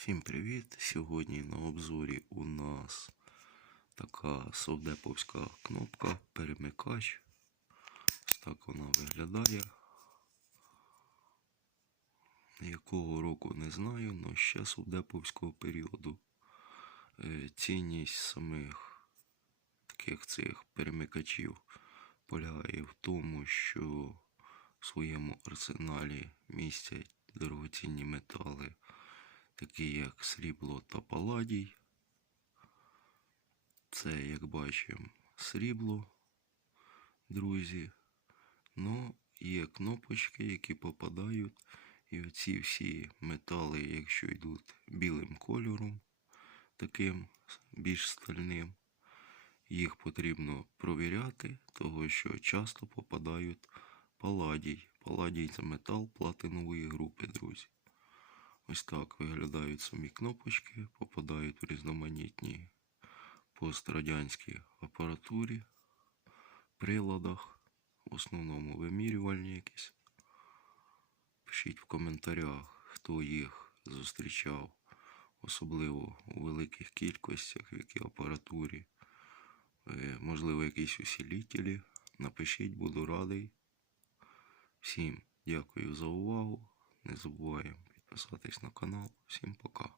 Всім привіт! Сьогодні на обзорі у нас така совдеповська кнопка перемикач. Ось так вона виглядає. Якого року не знаю, але ще совдеповського періоду. Е, Цінність самих таких цих перемикачів полягає в тому, що в своєму арсеналі містять дорогоцінні метали такі як срібло та паладій. Це, як бачимо, срібло, друзі. Ну, є кнопочки, які попадають. І оці всі метали, якщо йдуть білим кольором, таким більш стальним, їх потрібно провіряти, того що часто попадають паладій. Паладій це метал платинової групи, друзі. Ось так виглядають самі кнопочки, попадають в різноманітні пострадянські апаратурі, приладах, в основному вимірювальні якісь. Пишіть в коментарях, хто їх зустрічав, особливо у великих кількостях, в якій апаратурі. Можливо, якісь усилителі. Напишіть, буду радий. Всім дякую за увагу. Не забуваємо підписатись на канал. Всім пока.